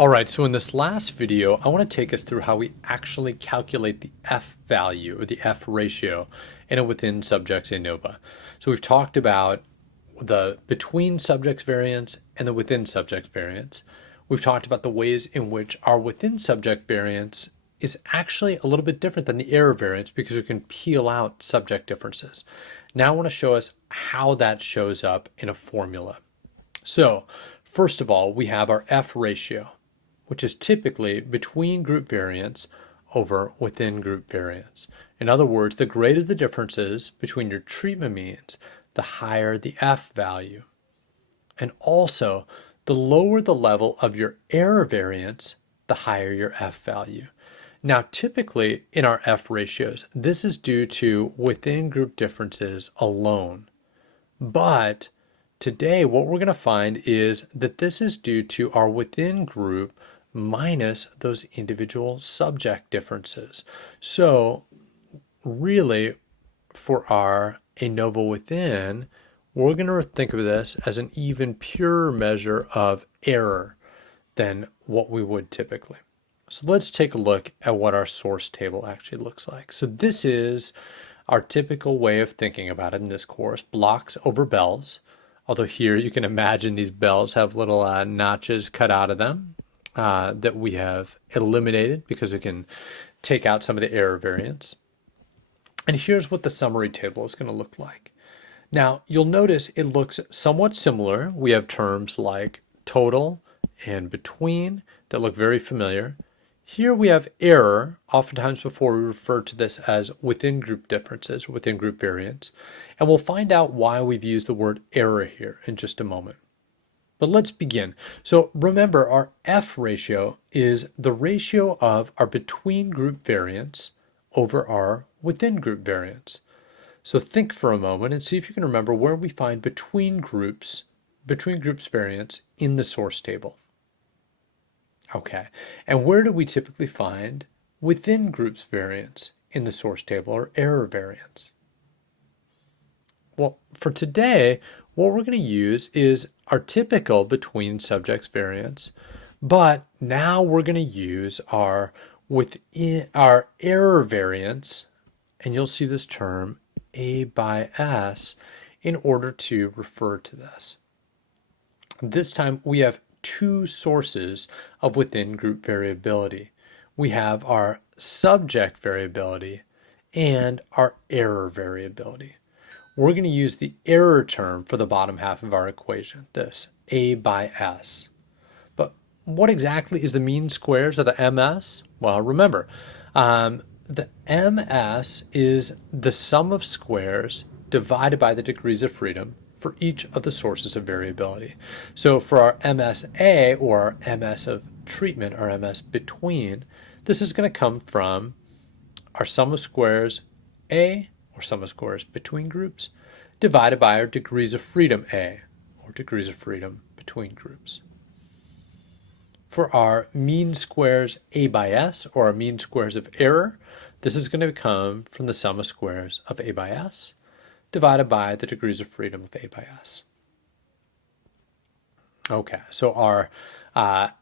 All right, so in this last video, I want to take us through how we actually calculate the F value or the F ratio in a within subjects ANOVA. So we've talked about the between subjects variance and the within subjects variance. We've talked about the ways in which our within subject variance is actually a little bit different than the error variance because we can peel out subject differences. Now I want to show us how that shows up in a formula. So first of all, we have our F ratio, which is typically between group variance over within group variance. In other words, the greater the differences between your treatment means, the higher the F value. And also, the lower the level of your error variance, the higher your F value. Now, typically in our F ratios, this is due to within group differences alone. But today, what we're going to find is that this is due to our within group minus those individual subject differences. So really, for our ANOVA within, we're going to think of this as an even purer measure of error than what we would typically. So let's take a look at what our source table actually looks like. So this is our typical way of thinking about it in this course, blocks over bells. Although here you can imagine these bells have little notches cut out of them that we have eliminated because we can take out some of the error variance. And here's what the summary table is going to look like. Now, you'll notice it looks somewhat similar. We have terms like total and between that look very familiar. Here we have error. Oftentimes before we refer to this as within group differences, within group variance. And we'll find out why we've used the word error here in just a moment. But let's begin. So remember, our F ratio is the ratio of our between group variance over our within group variance. So think for a moment and see if you can remember where we find between groups variance in the source table. Okay, and where do we typically find within groups variance in the source table or error variance? Well, for today, what we're going to use is our typical between subjects variance, but now we're going to use our within our error variance, and you'll see this term A by S in order to refer to this. This time we have two sources of within group variability. We have our subject variability and our error variability. We're going to use the error term for the bottom half of our equation, this A by S. But what exactly is the mean squares of the MS? Well, remember, the MS is the sum of squares divided by the degrees of freedom for each of the sources of variability. So for our MSA, or our MS of treatment, or MS between, this is going to come from our sum of squares A, or sum of squares between groups, divided by our degrees of freedom A, or degrees of freedom between groups. For our mean squares A by S, or our mean squares of error, this is going to come from the sum of squares of A by S, divided by the degrees of freedom of A by S. Okay, so our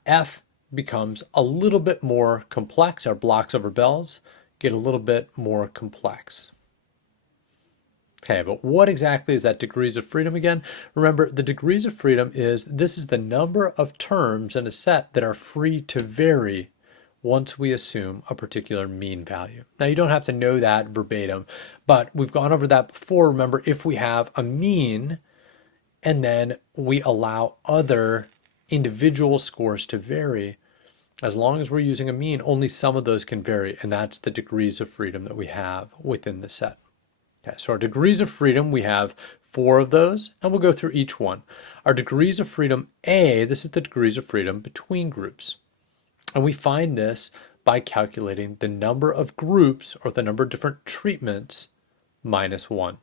F becomes a little bit more complex. Our blocks over bells get a little bit more complex. Okay, but what exactly is that degrees of freedom again? Remember, the degrees of freedom this is the number of terms in a set that are free to vary once we assume a particular mean value. Now, you don't have to know that verbatim, but we've gone over that before. Remember, if we have a mean and then we allow other individual scores to vary, as long as we're using a mean, only some of those can vary, and that's the degrees of freedom that we have within the set. Okay, so our degrees of freedom, we have 4 of those, and we'll go through each one. Our degrees of freedom A, this is the degrees of freedom between groups. And we find this by calculating the number of groups, or the number of different treatments, minus 1.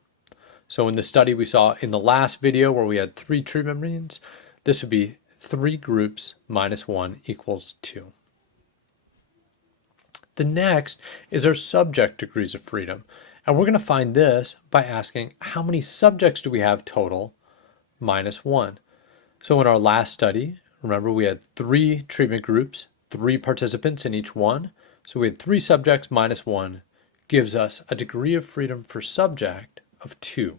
So in the study we saw in the last video where we had 3 treatment means, this would be 3 groups minus 1 equals 2. The next is our subject degrees of freedom. And we're going to find this by asking how many subjects do we have total minus 1. So in our last study, remember we had 3 treatment groups, 3 participants in each one. So we had 3 subjects minus 1 gives us a degree of freedom for subject of 2.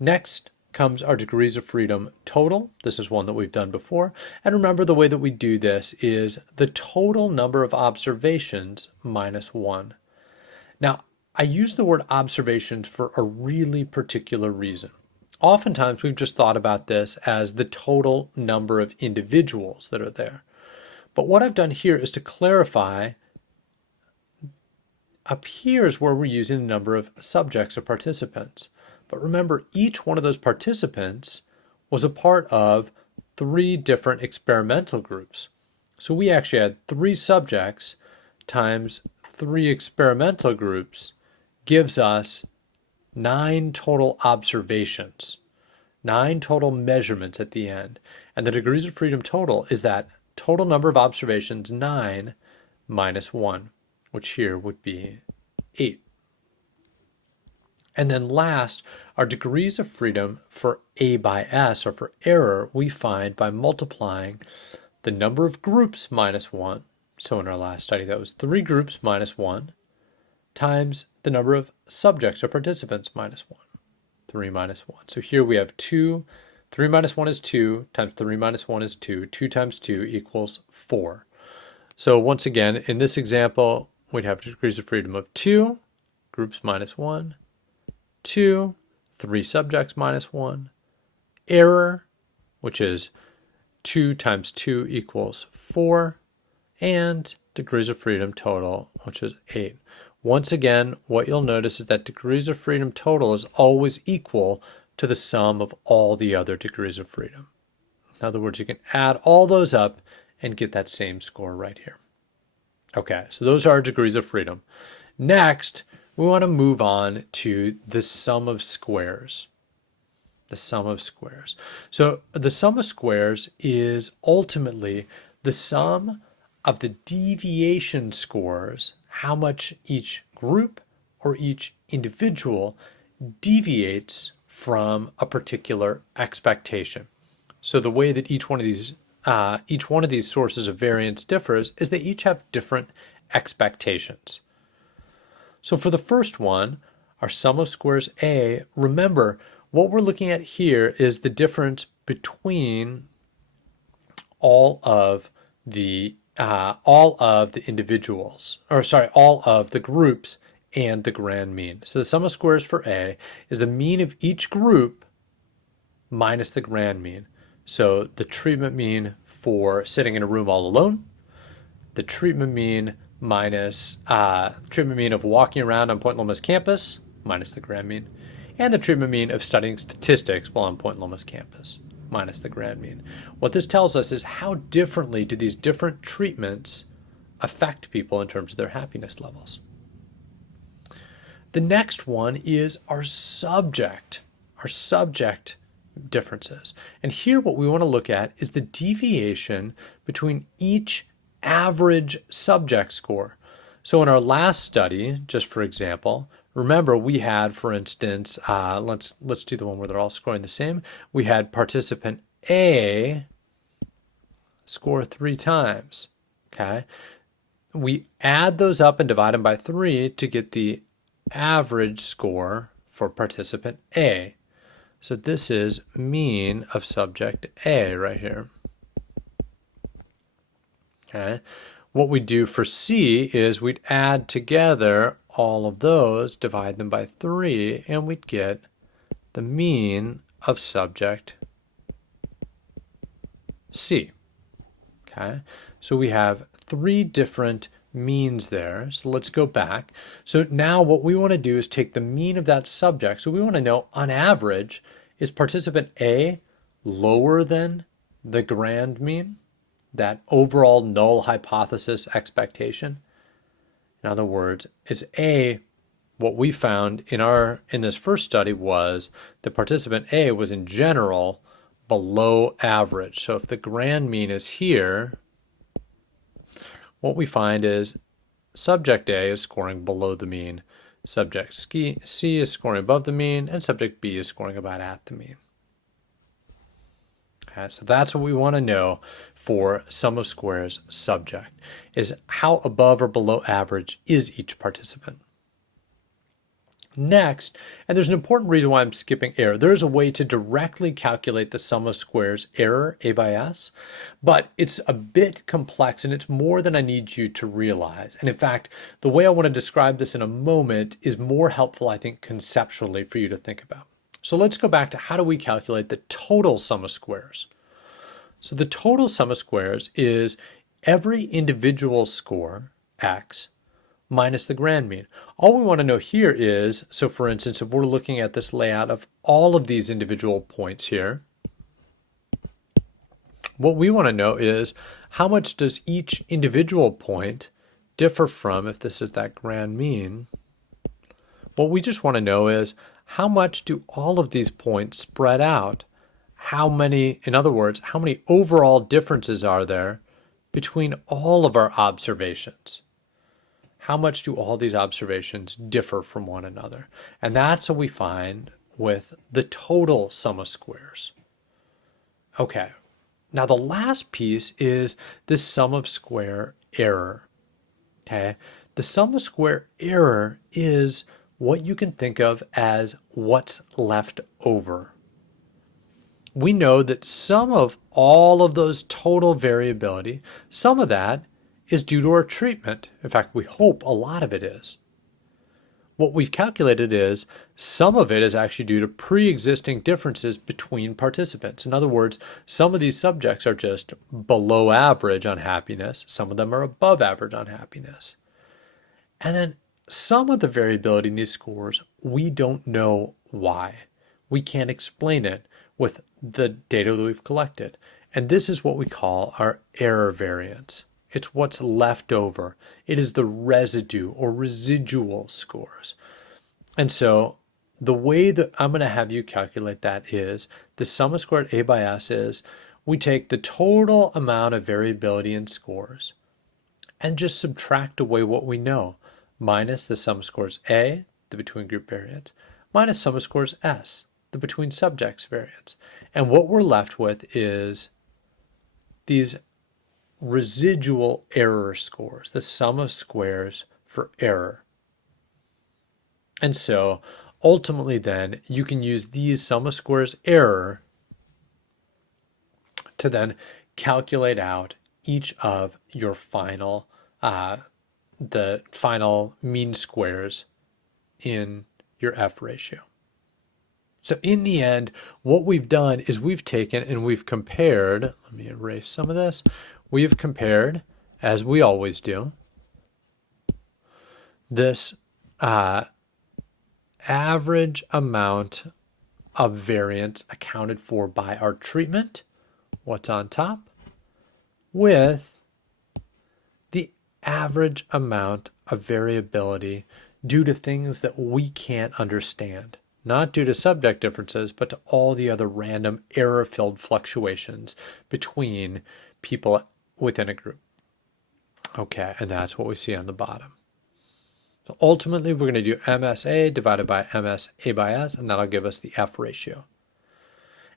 Next comes our degrees of freedom total. This is one that we've done before. And remember, the way that we do this is the total number of observations minus 1. Now, I use the word observations for a really particular reason. Oftentimes, we've just thought about this as the total number of individuals that are there. But what I've done here is to clarify, up here is where we're using the number of subjects or participants. But remember, each one of those participants was a part of 3 different experimental groups. So we actually had 3 subjects times 3 experimental groups gives us 9 total observations, 9 total measurements at the end. And the degrees of freedom total is that total number of observations 9 minus 1, which here would be 8. And then last, our degrees of freedom for A by S, or for error, we find by multiplying the number of groups minus 1. So in our last study, that was 3 groups minus 1 times the number of subjects or participants minus 1. 3 minus 1. So here we have 2. 3 minus 1 is 2 times 3 minus 1 is 2. 2 times 2 equals 4. So once again, in this example, we'd have degrees of freedom of 2, groups minus 1, 2, 3 subjects minus 1, error, which is 2 times 2 equals 4, and degrees of freedom total, which is 8. Once again, what you'll notice is that degrees of freedom total is always equal to the sum of all the other degrees of freedom. In other words, you can add all those up and get that same score right here. Okay, so those are our degrees of freedom. Next, we want to move on to the sum of squares. The sum of squares. So the sum of squares is ultimately the sum of the deviation scores, how much each group or each individual deviates from a particular expectation. So the way that each one of these sources of variance differs is they each have different expectations. So for the first one, our sum of squares A, remember what we're looking at here is the difference between all of the individuals, or sorry, all of the groups and the grand mean. So the sum of squares for A is the mean of each group minus the grand mean. So the treatment mean for sitting in a room all alone, the treatment mean minus treatment mean of walking around on Point Loma's campus minus the grand mean, and the treatment mean of studying statistics while on Point Loma's campus minus the grand mean. What this tells us is how differently do these different treatments affect people in terms of their happiness levels. The next one is our subject differences. And here what we want to look at is the deviation between each average subject score. So in our last study, just for example, remember we had, for instance, let's do the one where they're all scoring the same. We had participant A score 3 times, okay? We add those up and divide them by 3 to get the average score for participant A. So this is mean of subject A right here. Okay. What we do for C is we'd add together all of those, divide them by 3, and we'd get the mean of subject C. Okay. So we have 3 different means there. So let's go back. So now what we want to do is take the mean of that subject. So we want to know, on average, is participant A lower than the grand mean, that overall null hypothesis expectation? In other words, is A, what we found in this first study was the participant A was in general below average. So if the grand mean is here, what we find is subject A is scoring below the mean, subject C is scoring above the mean, and subject B is scoring about at the mean. Okay, so that's what we want to know for sum of squares subject, is how above or below average is each participant. Next, and there's an important reason why I'm skipping error. There's a way to directly calculate the sum of squares error, A by S, but it's a bit complex and it's more than I need you to realize. And in fact, the way I want to describe this in a moment is more helpful, I think, conceptually for you to think about. So let's go back to how do we calculate the total sum of squares? So the total sum of squares is every individual score, X, minus the grand mean. All we want to know here is, so for instance, if we're looking at this layout of all of these individual points here, what we want to know is how much does each individual point differ from, if this is that grand mean, what we just want to know is how much do all of these points spread out? How many, in other words, how many overall differences are there between all of our observations? How much do all these observations differ from one another? And that's what we find with the total sum of squares. Okay, now the last piece is the sum of square error. Okay, the sum of square error is what you can think of as what's left over. We know that some of all of those total variability, some of that is due to our treatment. In fact, we hope a lot of it is. What we've calculated is some of it is actually due to pre-existing differences between participants. In other words, some of these subjects are just below average on happiness. Some of them are above average on happiness. And then some of the variability in these scores, we don't know why. We can't explain it with the data that we've collected. And this is what we call our error variance. It's what's left over. It is the residue or residual scores. And so the way that I'm going to have you calculate that is the sum of squared A by S is we take the total amount of variability in scores and just subtract away what we know, minus the sum of scores A, the between group variance, minus sum of scores S, the between subjects variance. And what we're left with is these residual error scores, the sum of squares for error. And so ultimately then you can use these sum of squares error to then calculate out each of your final, the final mean squares in your F ratio. So in the end, what we've done is we've taken and we've compared, let me erase some of this, we have compared, as we always do, this average amount of variance accounted for by our treatment, what's on top, with the average amount of variability due to things that we can't understand. Not due to subject differences, but to all the other random error-filled fluctuations between people within a group. Okay, and that's what we see on the bottom. So ultimately, we're going to do MSA divided by MSA by S, and that'll give us the F ratio.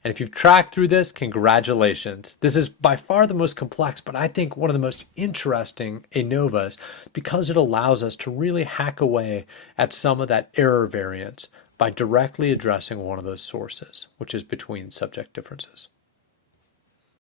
And if you've tracked through this, congratulations. This is by far the most complex, but I think one of the most interesting ANOVAs because it allows us to really hack away at some of that error variance by directly addressing one of those sources, which is between subject differences.